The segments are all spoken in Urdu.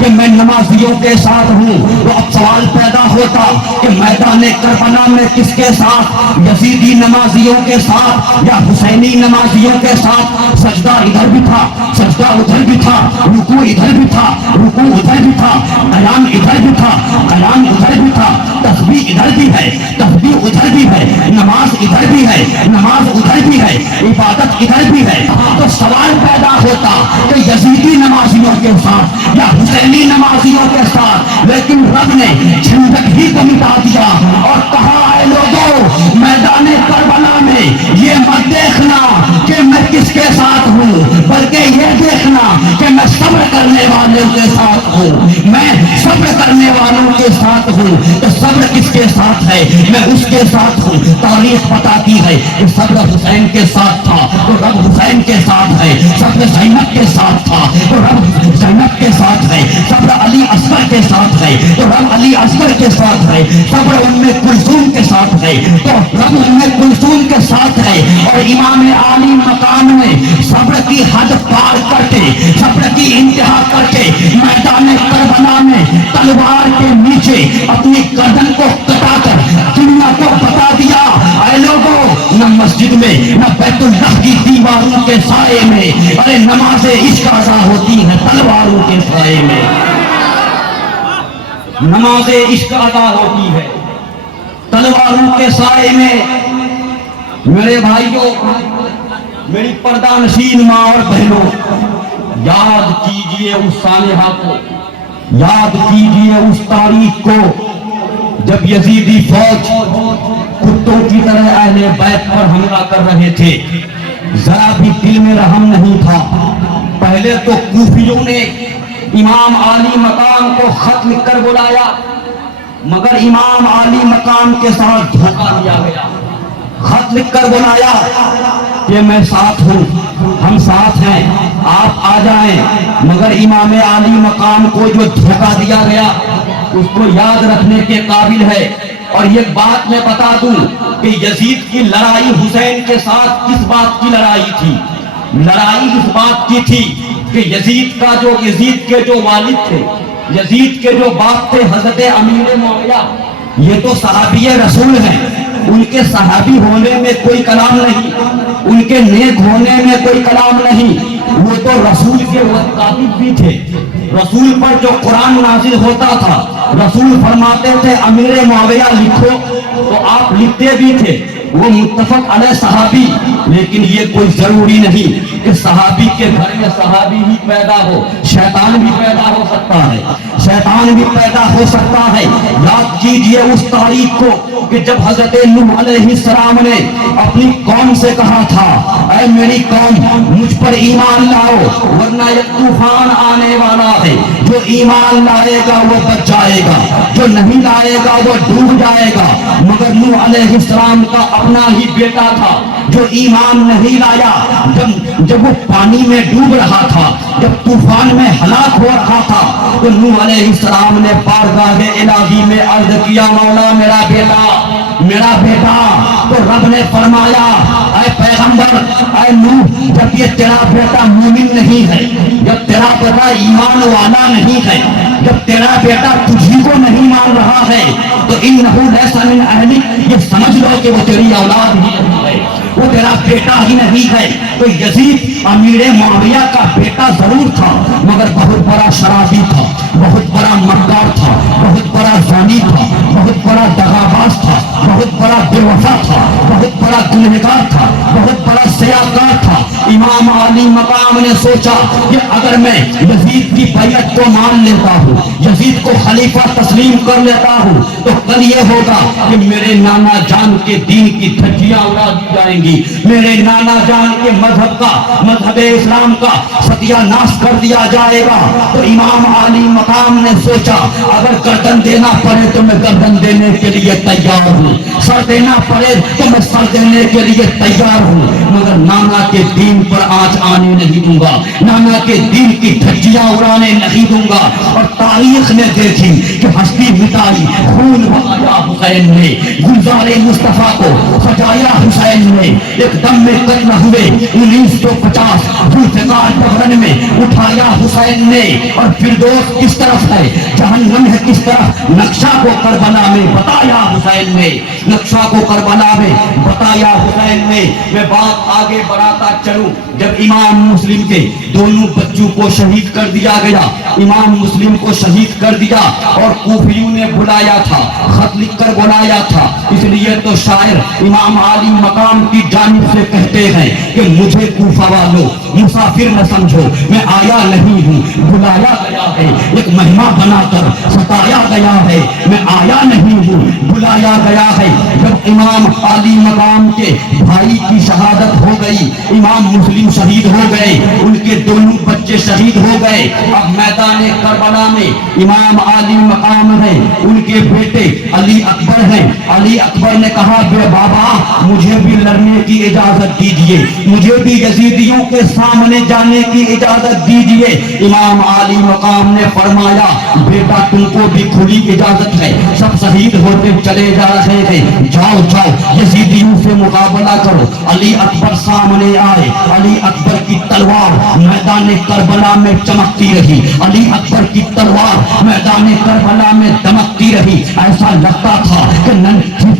کہ میں نمازیوں کے ساتھ ہوں، تو اب سوال پیدا ہوتا کہ میدان کربلا میں کس کے ساتھ؟ یزیدی نمازیوں کے ساتھ یا حسینی نمازیوں کے ساتھ؟ سجدہ ادھر بھی تھا، سجدہ ادھر بھی تھا، رکوع ادھر بھی تھا، رکوع ادھر بھی تھا، قیام ادھر بھی تھا، قیام ادھر بھی تھا، تسبیح ادھر بھی ہے، تسبیح ادھر بھی ہے، نماز ادھر بھی ہے، نماز ادھر بھی ہے، عبادت ادھر بھی ہے۔ تو سوال پیدا ہوتا کہ یزیدی نمازیوں کے ساتھ یا حسینی نمازیوں کے ساتھ، لیکن رب نے جھنجٹ ہی کو مٹا دیا اور کہا اے لوگوں میدان کربلا میں یہ مت دیکھنا کہ میں کس کے ساتھ ہوں، بلکہ یہ دیکھنا کہ میں صبر کرنے والوں کے ساتھ ہوں، میں صبر کرنے والوں کے ساتھ ہوں۔ تو صبر کس کے ساتھ ہے؟ میں اس کے ساتھ ہوں۔ تاریخ بتاتی ہے کہ صبر حسین کے ساتھ تھا تو رب حسین کے ساتھ ہے، صبر زینب کے ساتھ تھا تو رب زینب کے ساتھ ہے، صبر علی اصغر کے ساتھ ہے تو رب علی اصغر کے ساتھ ہے، صبر ام کلثوم کے ساتھ ہے تو رب ام کلثوم کے ساتھ ہے۔ اور امام عالی مقام نے صبر کی حد پار کر کے، صبر کی انتہا کر کے میدان کربلا میں تلوار کے نیچے اپنی گردن کو کٹا کر دنیا کو بتا دیا اے لوگوں نہ مسجد میں نہ بیت اللہ کی دیواروں کے سائے میں، ارے نماز عشق ادا ہوتی ہے تلواروں کے سائے میں، نماز عشق ادا ہوتی ہے تلواروں کے سائے میں۔ میرے بھائیوں، میری پردہ نشین ماں اور بہنوں، یاد کیجئے اس سانحہ کو، یاد کیجئے اس تاریخ کو جب یزیدی فوج کتوں کی طرح اہل بیت پر حملہ کر رہے تھے، ذرا بھی دل میں رحم نہیں تھا۔ پہلے تو کوفیوں نے امام عالی مقام کو خط لکھ کر بلایا، مگر امام عالی مقام کے ساتھ دھوکہ دیا گیا۔ خط لکھ کر بلایا کہ میں ساتھ ہوں، ہم ساتھ ہیں، آپ آ جائیں، مگر امام عالی مقام کو جو دھوکہ دیا گیا اس کو یاد رکھنے کے قابل ہے۔ اور یہ بات میں بتا دوں کہ یزید کی لڑائی حسین کے ساتھ کس بات کی لڑائی تھی؟ لڑائی اس بات کی تھی کہ یزید کے جو والد تھے، یزید کے جو باپ تھے حضرت امیر معاویہ، یہ تو صحابی رسول ہیں، ان کے صحابی ہونے میں کوئی کلام نہیں، ان کے نیک ہونے میں کوئی کلام نہیں، وہ تو رسول کے کاتب بھی تھے۔ رسول پر جو قرآن نازل ہوتا تھا، رسول فرماتے تھے امیر معاویہ لکھو تو آپ لکھتے بھی تھے، وہ متفق علیہ صحابی۔ لیکن یہ کوئی ضروری نہیں کہ صحابی کے گھر میں صحابی ہی پیدا ہو، شیطان بھی پیدا ہو سکتا ہے، شیطان بھی پیدا ہو سکتا ہے۔ یاد کیجئے اس تاریخ کو کہ جب حضرت نوح علیہ السلام نے اپنی قوم سے کہا تھا اے میری قوم مجھ پر ایمان لاؤ ورنہ یہ طوفان آنے والا ہے، جو ایمان لائے گا وہ بچ جائے گا، جو نہیں لائے گا وہ ڈوب جائے گا۔ مگر نوح علیہ السلام کا اپنا ہی بیٹا تھا جو ایمان نہیں لایا، جب وہ پانی میں ڈوب رہا تھا، جب طوفان میں ہلاک ہو رہا تھا، تو نوح علیہ السلام نے بارگاہ الہی میں عرض کیا مولا میرا بیٹا، میرا بیٹا۔ تو رب نے فرمایا اے پیغمبر، اے نوح، جب یہ تیرا بیٹا مومن نہیں ہے، جب تیرا بیٹا ایمان والا نہیں ہے، جب تیرا بیٹا تجھی کو نہیں مان رہا ہے، تو انہو لیس من اہلک، یہ سمجھ لو کہ وہ تیری اولاد ہی نہیں ہے، وہ تیرا بیٹا ہی نہیں ہے۔ تو یزید امیر معاویہ کا بیٹا ضرور تھا، مگر بہت بڑا شرابی تھا، بہت بڑا مکار تھا، بہت بڑا زانی تھا، بہت بڑا دغاباز تھا، بہت بڑا بے وفا تھا، بہت بڑا گنہگار تھا، بہت بڑا سیاکار تھا۔ امام عالی مقام نے سوچا کہ اگر میں یزید کی بیعت کو مان لیتا ہوں، یزید کو خلیفہ تسلیم کر لیتا ہوں، تو کل یہ ہوگا کہ میرے نانا جان کے دین کی دھجیاں اڑا دی جائیں گی، میرے نانا جان کے مذہب اسلام کا ستیہ ناش کر دیا جائے گا۔ تو امام عالی مقام نے سوچا اگر گردن دینا پڑے تو میں گردن دینے کے لیے تیار ہوں، سر دینا پڑے تو میں سر دینے کے لیے تیار ہوں، مگر نانا کے دین پر آنچ آنے نہیں دوں گا، نانا کے دین کی دھجیاں اڑانے نہیں دوں گا۔ اور تاریخ نے دیکھی کہ ہستی مٹائی، خون بہایا حسین نے، گلزار مصطفیٰ کو سجایا حسین نے، ایک دم میں قتل ہوئے 1950 ذوالفقار جبرن میں اٹھایا حسین نے، اور فردوس کس طرف ہے، جہنم ہے کس طرف، نقشہ کو کربلا میں بتایا حسین نے، نقشہ کو کربلا میں بتایا حسین نے۔ میں بات آگے بڑھاتا چلوں، جب امام مسلم کے دونوں بچوں کو شہید کر دیا گیا، امام مسلم کو شہید کر دیا، اور کوفیوں نے بلایا تھا، خط لکھ کر بلایا تھا، اس لیے تو شاعر امام عالی مقام کی جانب سے کہتے ہیں کہ مجھے کوفہ والو مسافر نہ سمجھو، میں آیا نہیں ہوں، بلایا گیا ہے، ایک مہمان بنا کر ستایا گیا ہے، میں آیا نہیں ہوں، بلایا گیا ہے۔ جب امام عالی مقام کے بھائی کی شہادت ہو گئی، امام مسلم شہید ہو گئے، ان کے دونوں بچے شہید ہو گئے، اب میدان کربلا میں امام عالی مقام ہے، ان کے بیٹے علی اکبر ہیں، علی اکبر نے کہا بے بابا مجھے بھی لڑنے کی اجازت دیجئے، مجھے بھی یزیدیوں کے سامنے جانے کی اجازت دیجئے۔ امام عالی مقام نے فرمایا بیٹا تم کو بھی کھلی اجازت ہے، سب شہید ہوتے چلے جا رہے ہیں، جاؤ جاؤ یزیدیوں سے مقابلہ کرو۔ علی اکبر سامنے آئے، علی اکبر کی تلوار میدان کربلا میں چمکتی رہی، علی اکبر کی تلوار میدان کربلا میں دمکتی رہی، ایسا لگتا تھا کہ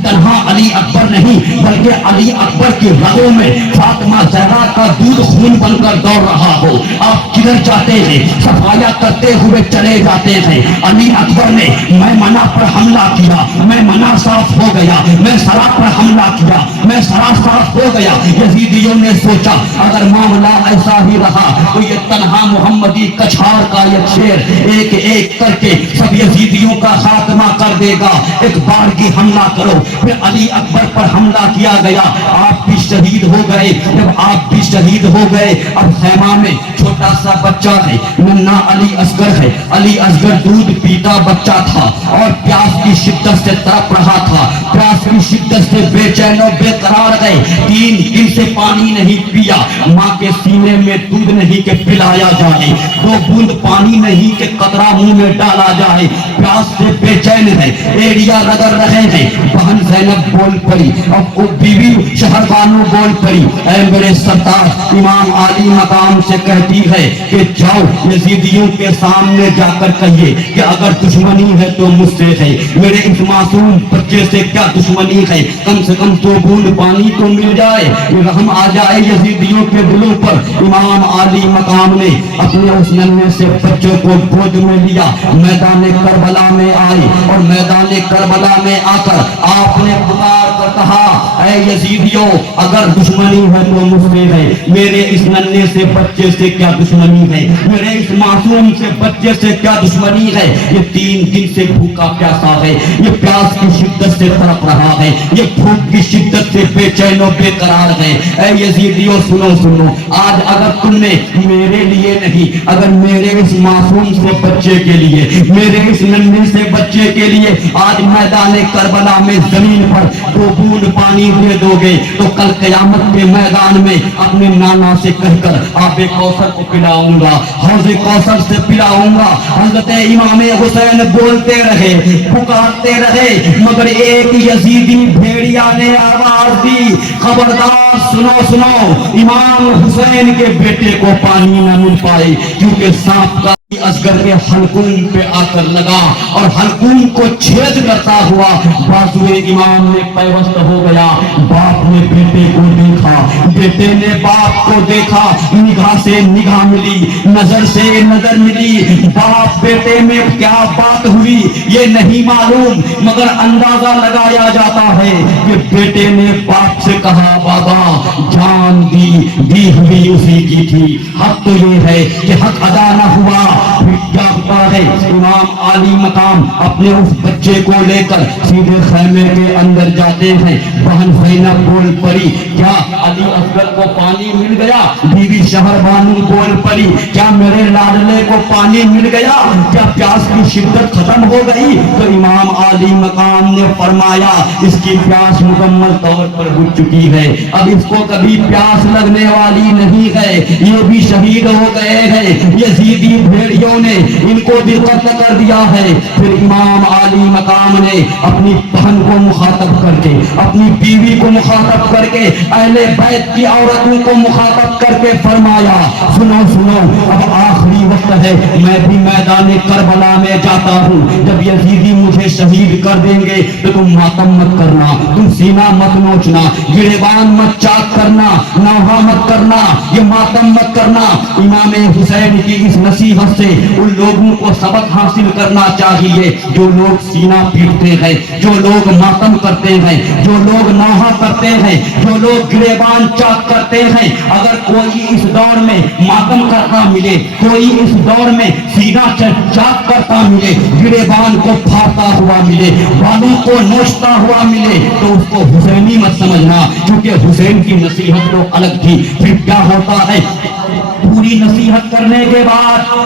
تنہا علی اکبر نہیں بلکہ علی اکبر کی رگوں میں فاطمہ زہرا کا دودھ خون بن کر دوڑ رہا ہو۔ آپ کدھر جاتے ہیں، صفایا کرتے ہوئے چلے جاتے ہیں۔ علی اکبر نے میمنہ پر حملہ کیا، میمنہ صاف ہو گیا، میں سرا پر حملہ کیا، میں سرا صاف ہو گیا۔ یزیدیوں نے سوچا اگر معاملہ ایسا ہی رہا تو یہ تنہا محمدی کچھار کا ایک شیر ایک ایک کر کے سب یزیدیوں کا خاتمہ کر دے گا، ایک بار کی حملہ کرو۔ پھر علی اکبر پر حملہ کیا گیا، آپ بھی شہید ہو گئے۔ جب آپ بھی شہید ہو گئے، اب خیمہ میں چھوٹا سا بچہ ہے، ننھا علی اصغر ہے، علی اصغر دودھ پیتا بچہ تھا اور پیاس کی شدت سے تڑپ رہا تھا، پیاس کی شدت سے بے چین و بے قرار گئے، 3 دن سے پانی نہیں پیا، ماں کے سینے میں دودھ نہیں کہ پلایا جائے، 2 بوند پانی نہیں کہ قطرہ منہ میں ڈالا جائے، پیاس سے بے چین ہے، ایڑیا رگڑ رہے ہیں۔ بہن زینب بول پڑی، اب بیوی شہربانو بول پڑی، اے میرے سردار، امام عالی مقام سے کہتی ہے کہ جاؤ یزیدیوں کے سامنے جا کر کہیے کہ اگر دشمنی ہے تو مجھ سے ہے، میرے اس معصوم بچے سے کیا دشمنی ہے، کم سے کم 2 بوند پانی تو مل جائے، رحم آ جائے یزیدیوں کے دلوں پر۔ امام عالی مقام نے اپنے اس ننھے سے بچے کو گود میں لیا، میدان کربلا میں آئے، اور میدان کربلا میں آ کر آپ نے پکار کر کہا اے یزیدیوں اگر دشمنی ہے تو مجھ سے ہے، میرے اس ننھے سے بچے سے کیا دشمنی ہے، میرے اس معصوم سے بچے سے کیا دشمنی ہے، یہ 3 دن سے بھوکا پیاسا ہے، یہ پیاس کی شدت سے تڑپ رہا ہے، یہ بھوک کی شدت سے بے چین و بے قرار ہے۔ اے یزیدیوں سنو سنو، آج اگر تم نے میرے لیے نہیں، اگر میرے اس معصوم سے بچے کے لیے، میرے اس ننھے سے بچے کے لیے آج میدان کربلا میں زمین پر 2 بوند پانی دے دو گے تو کل قیامت کے میدان میں اپنے نانا سے کہہ کر آب کوثر کو پلاؤں گا، حوض کوثر سے پلاؤں گا۔ حضرت امام حسین بولتے رہے، پکارتے رہے، مگر ایک یزیدی بھیڑیا نے آواز دی خبردار سنو سنو، امام حسین کے بیٹے کو پانی نہ مل پائے، کیونکہ سانپ کا اصغر کے حلقوم پہ آ کر لگا اور حلقوم کو چھید کرتا ہوا بازوئے امام میں پیوست ہو گیا۔ باپ نے بیٹے کو دیکھا، بیٹے نے باپ کو دیکھا، نگاہ سے نگاہ ملی، نظر سے نظر ملی، باپ بیٹے میں کیا بات ہوئی یہ نہیں معلوم، مگر اندازہ لگایا جاتا ہے کہ بیٹے نے باپ سے کہا بابا جان دی ہوئی اسی کی تھی، حق تو یہ ہے کہ حق ادا نہ ہوا۔ پھر کیا ہوتا ہے، امام عالی مقام اپنے اس بچے کو لے کر سیدھے خیمے کے اندر جاتے ہیں۔ بہن زینب بول پڑی کیا علی اصغر کو پانی مل گیا، بیوی شہر بانو بول پڑی کیا میرے لاڈلے کو پانی مل گیا، کیا پیاس کی شدت ختم ہو گئی؟ تو امام عالی مقام نے فرمایا اس کی پیاس مکمل طور پر بجھ چکی ہے، اب اس کو کبھی پیاس لگنے والی نہیں ہے، یہ بھی شہید ہو گئے ہیں، یزیدی بھیڑیوں نے ان کو بھی قتل کر دیا ہے۔ پھر امام عالی مقام نے اپنی بہن کو مخاطب کر کے، اپنی بیوی کو مخاطب کر کے اہل بیت کی عورتوں کو مخاطب کر کے فرمایا سنو سنو اب آخری وقت ہے میں بھی میدان کربلا میں جاتا ہوں جب یزیدی مجھے شہید کر دیں گے تو تم ماتم مت کرنا تم سینہ مت نوچنا گریبان مت چاک کرنا نوحہ مت کرنا یہ ماتم مت کرنا امام حسین کی اس نصیحت سے ان لوگوں کو سبق حاصل کرنا چاہیے جو لوگ سینہ پیٹتے ہیں جو لوگ ماتم کرتے ہیں جو لوگ نوحہ کرتے ہیں جو لوگ گریبان چاک کرتے ہیں اگر کوئی اس دور میں ماتم کرتا ملے کوئی اس دور میں سینہ چاک کرتا ملے گریبان کو پھاڑتا ہوا ملے بالوں کو نوچتا ہوا ملے تو اس کو حسینی مت سمجھنا کیونکہ حسین کی نصیحت تو الگ تھی پھر کیا ہوتا ہے پوری نصیحت کرنے کے بعد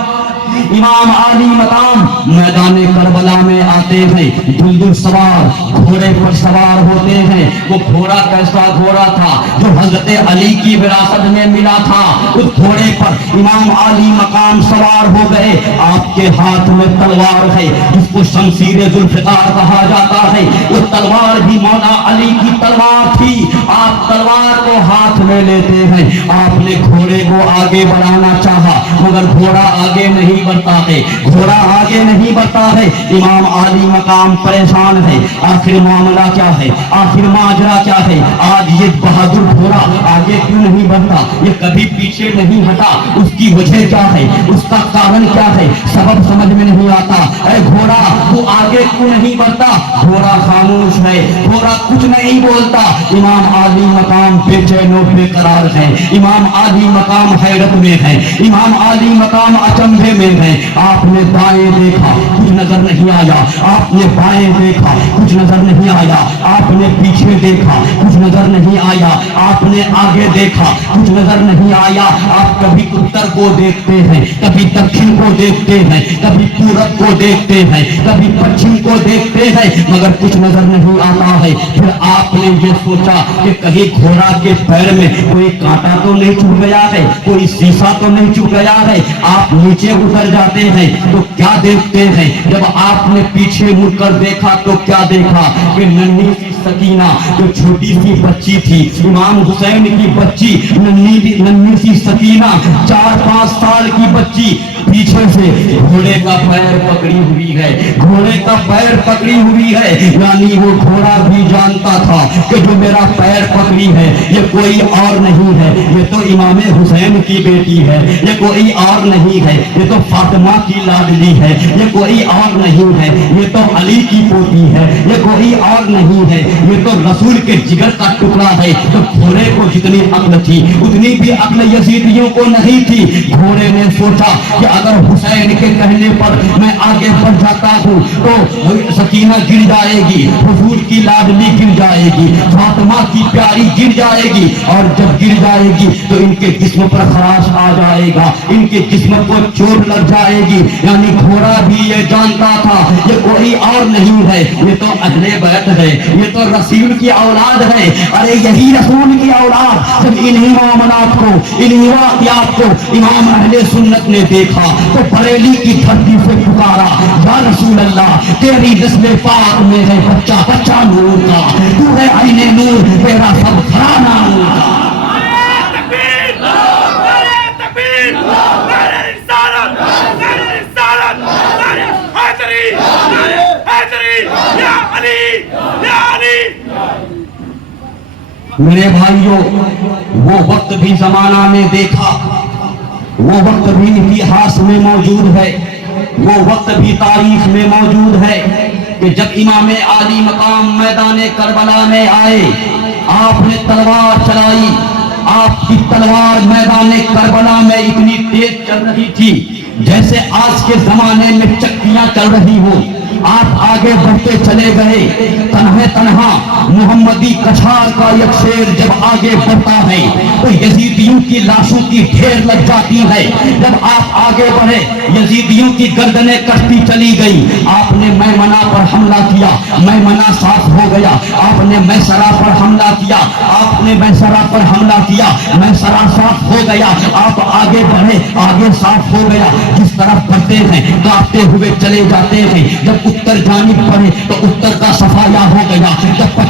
امام عالی مقام میدان کربلا میں آتے ہیں دلدل سوار گھوڑے پر سوار ہوتے ہیں وہ گھوڑا کیسا گھوڑا تھا جو حضرت علی کی وراثت میں ملا تھا اس گھوڑے پر امام عالی مقام سوار ہو گئے آپ کے ہاتھ میں تلوار ہے جس کو شمشیر ذوالفقار کہا جاتا ہے وہ تلوار بھی مولا علی کی تلوار تھی آپ تلوار کو ہاتھ میں لیتے ہیں آپ نے گھوڑے کو آگے بڑھانا چاہا مگر گھوڑا آگے نہیں بڑھتا ہے گھوڑا آگے نہیں بڑھتا ہے امام عالی مقام پریشان ہے آخر معاملہ کیا ہے آخر ماجرا کیا ہے آج یہ بہادر گھوڑا آگے کیوں نہیں بڑھتا یہ کبھی پیچھے نہیں ہٹا اس کی وجہ کیا ہے اس کا کارن کیا ہے سبب سمجھ میں نہیں آتا اے گھوڑا تو آگے کیوں نہیں بڑھتا گھوڑا خاموش ہے گھوڑا کچھ نہیں بولتا امام عالی مقام بے چین و بے قرار ہے امام عالی مقام حیرت میں ہے امام عالی مقام اچنبھے میں ہے آپ نے دائیں دیکھا کچھ نظر نہیں آیا آپ نے بائیں دیکھا کچھ نظر نہیں آیا آپ نے پیچھے دیکھا کچھ نظر نہیں آیا آپ نے آگے دیکھا کچھ نظر نہیں آیا آپ کبھی اتر کو دیکھتے ہیں کبھی دکھن کو دیکھتے ہیں کبھی پورب کو دیکھتے ہیں کبھی پچھم کو دیکھتے ہیں مگر کچھ نظر نہیں آتا ہے پھر آپ نے یہ سوچا کہ کہیں گھوڑا کے پیر میں کوئی کانٹا تو نہیں چبھ گیا ہے کوئی سیسا تو نہیں چبھ گیا ہے آپ نیچے اتر جاتے ہیں تو کیا دیکھتے ہیں جب آپ نے پیچھے مڑ کر دیکھا تو کیا دیکھا کہ ننھی سی سکینہ جو چھوٹی سی بچی تھی امام حسین کی بچی ننھی سی سکینہ 4-5 سال کی بچی پیچھے سے گھوڑے کا پیر پکڑی ہوئی ہے گھوڑے کا پیر پکڑی ہوئی ہے یعنی وہ گھوڑا بھی جانتا تھا کہ جو میرا پیر پکڑی ہے یہ کوئی اور نہیں ہے یہ تو امام حسین کی بیٹی ہے یہ کوئی اور نہیں ہے یہ تو فاطمہ کی لاڈلی ہے یہ کوئی اور نہیں ہے یہ تو علی کی پوتی ہے یہ کوئی اور نہیں ہے یہ تو رسول کے جگر کا ٹکڑا ہے تو گھوڑے کو جتنی عقل تھی اتنی بھی عقل یزیدیوں کو نہیں تھی گھوڑے نے سوچا کہ اگر حسین کے کہنے پر میں آگے بڑھ جاتا ہوں تو سکینہ گر جائے گی حضور کی لاڈلی گر جائے گی فاطمہ کی پیاری گر جائے گی اور جب گر جائے گی تو ان کے جسم پر خراش آ جائے گا ان کے جسم کو چوٹ لگ جائے گی یعنی گھوڑا بھی یہ جانتا تھا یہ کوئی اور نہیں ہے یہ تو اہل بیت ہے یہ تو رسول کی اولاد ہے ارے یہی رسول کی اولاد جب انہی معاملات کو انہی واقعات کو امام اہل سنت نے دیکھا تو بریلی کی دھرتی سے پکارا یا رسول اللہ تیری نسل پاک میں ہے بچہ بچہ نور کا تو ہے عین نور تیرا سب گھرانہ نور کا میرے بھائیوں وہ وقت بھی زمانہ نے دیکھا وہ وقت بھی اتہاس میں موجود ہے وہ وقت بھی تاریخ میں موجود ہے کہ جب امام عالی مقام میدان کربلا میں آئے آپ نے تلوار چلائی آپ کی تلوار میدان کربلا میں اتنی تیز چل رہی تھی جیسے آج کے زمانے میں چکیاں چل رہی ہو آپ آگے بڑھتے چلے گئے تنہا محمدی کچھار کا ایک شیر جب آگے بڑھتا ہے تو یزیدیوں کی لاشوں کی ڈھیر لگ جاتی ہے جب آپ آگے بڑھے یزیدیوں کی گردنیں کٹتی چلی گئی آپ نے میمنہ پر حملہ کیا میمنہ صاف ہو گیا آپ نے میسرہ پر حملہ کیا آپ نے میسرہ پر حملہ کیا میسرہ صاف ہو گیا آپ آگے بڑھے آگے صاف ہو گیا جس طرف بڑھتے ہیں کاپتے ہوئے چلے جاتے ہیں جب اتر جانب پڑے تو اتر کا صفایا ہو گیا جب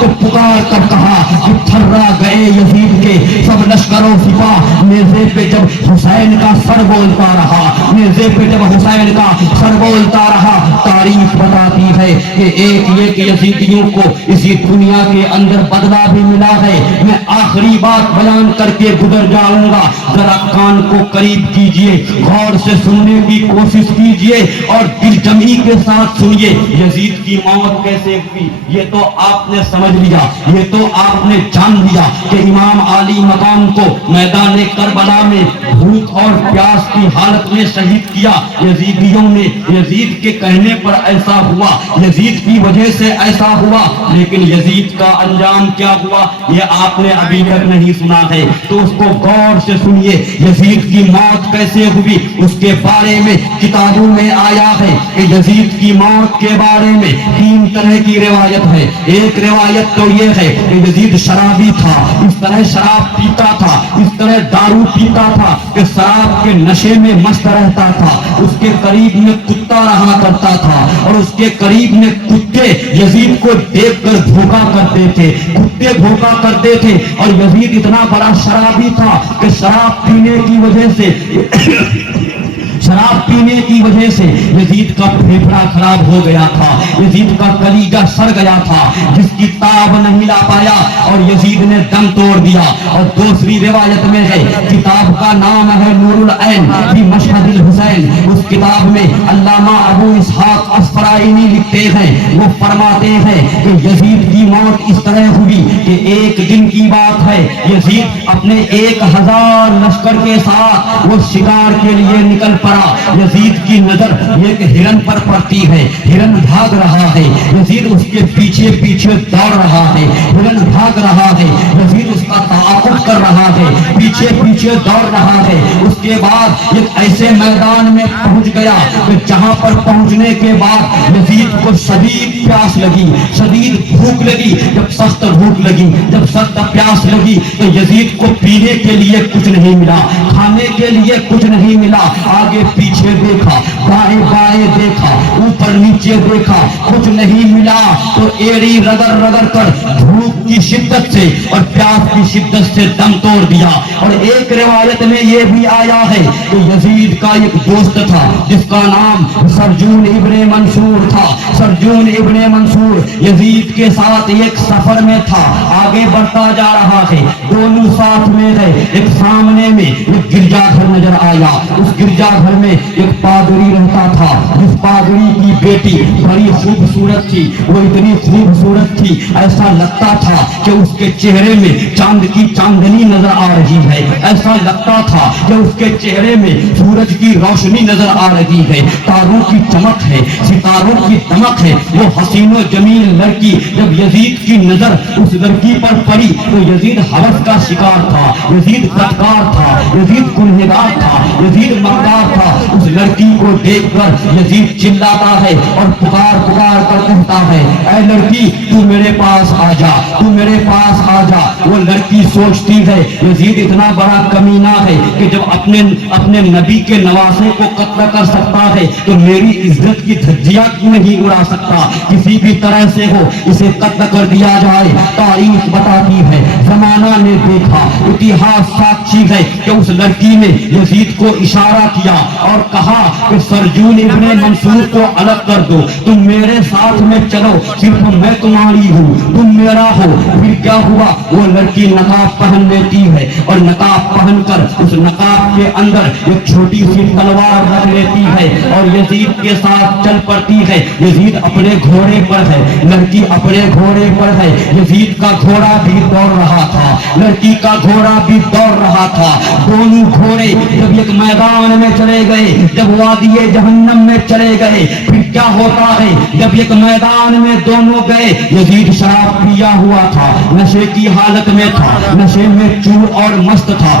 تو پکار کر کہا کہ تھرا گئے یزید کے سب لشکر و سپاہ، نیزے پہ جب حسین کا سر بولتا رہا، نیزے پہ جب حسین کا سر بولتا رہا۔ تاریخ بتاتی ہے کہ ایک یزیدیوں کو اسی دنیا کے اندر بدلہ بھی ملا ہے۔ میں آخری بات بیان کر کے گزر جاؤں گا، ذرا کان کو قریب کیجئے، غور سے سننے کی کوشش کیجئے اور دل جمعی کے ساتھ سنیے۔ یزید کی موت کیسے ہوئی یہ تو آپ نے سمجھ لیا، یہ تو آپ نے جان لیا کہ امام عالی مقام کو میدان کربلا میں بھوک اور پیاس کی حالت میں شہید کیا یزیدیوں نے۔ یزید کے کہنے پر ایسا ہوا، یزید کی وجہ سے ایسا ہوا، لیکن یزید کا انجام کیا ہوا یہ آپ نے ابھی تک نہیں سنا ہے، تو اس کو غور سے سنیے۔ یزید کی موت کیسے ہوئی اس کے بارے میں کتابوں میں آیا ہے کہ یزید کی موت کے بارے میں 3 طرح کی روایت ہے۔ ایک روایت تو یہ ہے کہ یزید شرابی تھا، اس طرح شراب پیتا تھا، اس طرح دارو پیتا تھا کہ شراب کے نشے میں مست رہتا تھا۔ اس کے قریب میں کتا رہا کرتا تھا اور اس کے قریب میں کتے یزید کو دیکھ کر بھوکا کرتے تھے، کتے بھوکا کرتے تھے، اور یزید اتنا بڑا شرابی تھا کہ شراب پینے کی وجہ سے یزید کا پھیپھڑا خراب ہو گیا تھا، یزید کا کلیجہ سڑ گیا تھا، جس کی تاب نہیں لا پایا اور یزید نے دم توڑ دیا۔ اور دوسری روایت میں ہے، کتاب کا نام ہے نور العین فی مشہد الحسین، اس کتاب میں علامہ ابو اسحاق اسفرائینی لکھتے ہیں، وہ فرماتے ہیں کہ یزید کی موت اس طرح ہوئی کہ ایک دن کی بات ہے، یزید اپنے 1000 لشکر کے ساتھ وہ شکار کے لیے نکل پڑا۔ یزید کی نظر ایک ہرن پر پڑتی ہے، ہرن بھاگ رہا ہے، یزید اس کے پیچھے پیچھے دوڑ رہا ہے، ہرن بھاگ رہا ہے، یزید اس کا تعاقب کر رہا ہے، پیچھے پیچھے دوڑ رہا ہے۔ اس کے بعد ایک ایسے میدان میں پہنچ گیا کہ جہاں پر پہنچنے کے بعد یزید کو شدید پیاس لگی، شدید بھوک لگی۔ جب سخت بھوک لگی، جب سخت پیاس لگی تو یزید کو پینے کے لیے کچھ نہیں ملا، کھانے کے لیے کچھ نہیں ملا۔ آگے پیچھے دیکھا، بائیں بائیں دیکھا، اوپر نیچے دیکھا، کچھ نہیں ملا، تو ایڑی رگڑ رگڑ کر بھوک کی شدت سے اور پیاس کی شدت سے دم توڑ دیا۔ اور ایک روایت میں یہ بھی آیا ہے کہ یزید کا ایک دوست تھا جس کا نام سرجون ابن منصور تھا۔ سرجون ابن منصور یزید کے ساتھ ایک سفر میں تھا، آگے بڑھتا جا رہا ہے، دونوں ساتھ میں ہے۔ ایک سامنے میں ایک گرجا گھر نظر آیا، اس گرجا گھر میں ایک پادری رہتا تھا، جس پادری کی بیٹی بڑی خوبصورت تھی، وہ اتنی خوبصورت تھی ایسا لگتا تھا کہ اس کے چہرے میں چاند کی چاندنی نظر آ رہی ہے، ایسا لگتا تھا کہ اس کے چہرے میں سورج کی روشنی نظر آ رہی ہے، تاروں کی چمک ہے، ستاروں کی دمک ہے۔ وہ حسین و جمیل لڑکی جب یزید کی نظر اس لڑکی پر پڑی تو یزید ہوس کا شکار تھا، یزید بدکار تھا، یزید گنہگار تھا، یزید مقدار تھا۔ اس لڑکی کو دیکھ کر یزید چلاتا ہے اور پکار پکار کر کہتا ہے، اے لڑکی تو میرے پاس آ جا، تو میرے پاس آ جا۔ وہ لڑکی سوچتی ہے یزید اتنا بڑا کمینہ ہے کہ جب اپنے نبی کے نواسے کو قتل کر سکتا ہے تو میری عزت کی دھجیاں کیوں نہیں اڑا سکتا، کسی بھی طرح سے ہو اسے قتل کر دیا جائے۔ تاریخ بتاتی ہے، زمانہ نے دیکھا، اتہاس ساکشی ہے کہ اس لڑکی نے یزید کو اشارہ کیا اور کہا کہ سرجون ابن منصور کو الگ کر دو، تم میرے ساتھ میں چلو، صرف میں تمہاری ہوں، تم میرا ہو۔ پھر کیا ہوا، وہ لڑکی نقاب پہن لیتی ہے اور نقاب پہن کر اس نقاب کے اندر ایک چھوٹی سی تلوار رکھ لیتی ہے اور یزید کے ساتھ چل پڑتی ہے۔ یزید اپنے گھوڑے پر ہے، لڑکی اپنے گھوڑے پر ہے، یزید کا گھوڑا بھی دوڑ رہا تھا، لڑکی کا گھوڑا بھی دوڑ رہا تھا۔ دونوں گھوڑے جب ایک میدان میں چلے گئے، جب وادی جہنم میں چلے گئے، پھر کیا ہوتا ہے، جب ایک میدان میں دونوں گئے، یزید شراب پیا ہوا تھا، نشے کی حالت میں تھا، نشے میں چور اور مست تھا۔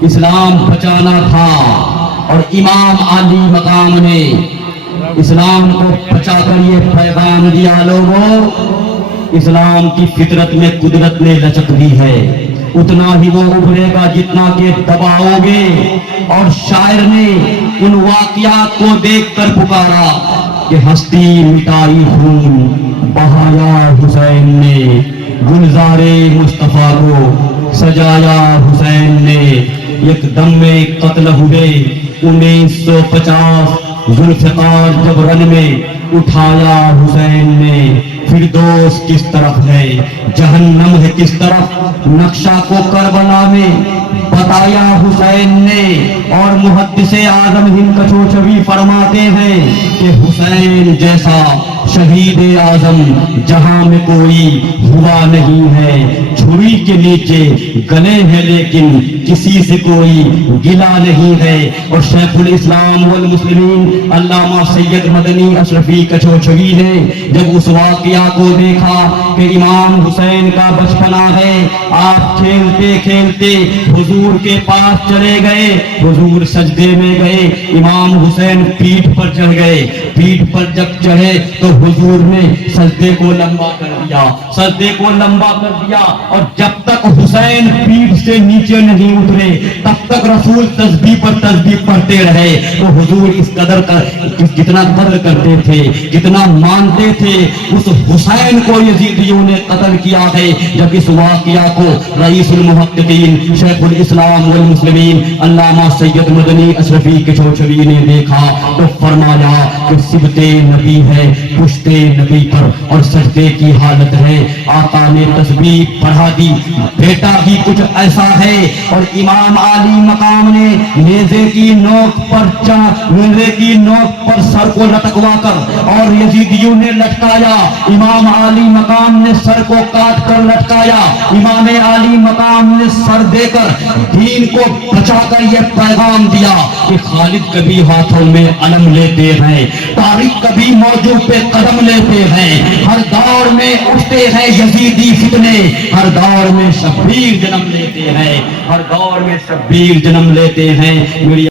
اسلام بچانا تھا اور امام عالی مقام نے اسلام کو بچا کر یہ پیغام دیا، لوگوں اسلام کی فطرت میں قدرت نے لچک دی ہے، اتنا ہی وہ ابھرے گا جتنا کہ دباؤ گے۔ اور شاعر نے ان واقعات کو دیکھ کر پکارا کہ ہستی مٹائی خون بہایا حسین نے، گلزار مصطفیٰ کو سجایا حسین نے، ایک دم میں قتل ہوئے 1950 ذوالفقار جب رن میں اٹھایا حسین نے۔ فردوس کس طرف ہے جہنم ہے کس طرف، نقشہ کو کربلا میں بتایا حسین نے۔ اور محدث اعظم ہند کچوچوی فرماتے ہیں کہ حسین جیسا شہید اعظم جہاں میں کوئی ہوا نہیں ہے، چھری کے نیچے گلے ہیں لیکن کسی سے کوئی گلا نہیں ہے۔ اور شیخ الاسلام والمسلمین علامہ سید مدنی اشرفی کچوچوی نے جب اس واقعہ کو دیکھا کہ امام حسین کا بچپنا ہے، آپ کھیلتے کھیلتے حضور کے پاس چلے گئے، حضور سجدے میں گئے، امام حسین پیٹھ پر چڑھ گئے، پیٹھ پر جب چڑھے تو حضور نے سجدے کو لمبا کر دیا، سجدے کو لمبا کر دیا، اور جب تک حسین پیٹھ سے نیچے نہیں اترے تب تک رسول تسبیح پر تسبیح پڑھتے رہے۔ تو حضور اس قدر جتنا قدر کرتے تھے، جتنا مانتے تھے، اس حسین کو یزیدیوں نے قتل کیا ہے۔ جب اس واقعہ کو رئیس المحققین شیخ الاسلام والمسلمین علامہ سید مدنی اشرفی کچوچوی نے دیکھا تو فرمایا کہ صبت نبی ہے، پشت نبی پر اور سجدے کی حالت ہے۔ آقا نے تسبیح پڑھا دی، بیٹا بھی کچھ ایسا ہے۔ اور امام عالی مقام نے نیزے کی نوک پر سر کو لٹکوا کر اور یزیدیوں نے لٹکایا، امام عالی مقام نے سر کو کاٹ کر لٹکایا، امام عالی مقام نے سر دے کر دین کو بچا کر یہ پیغام دیا کہ خالد کبھی ہاتھوں میں علم لیتے ہیں، طارق کبھی موضوع پہ قدم لیتے ہیں، ہر دور میں اٹھتے ہیں یزیدی فتنے، ہر دور میں شبیر جنم لیتے ہیں، ہر دور میں شبیر جنم لیتے ہیں۔ میری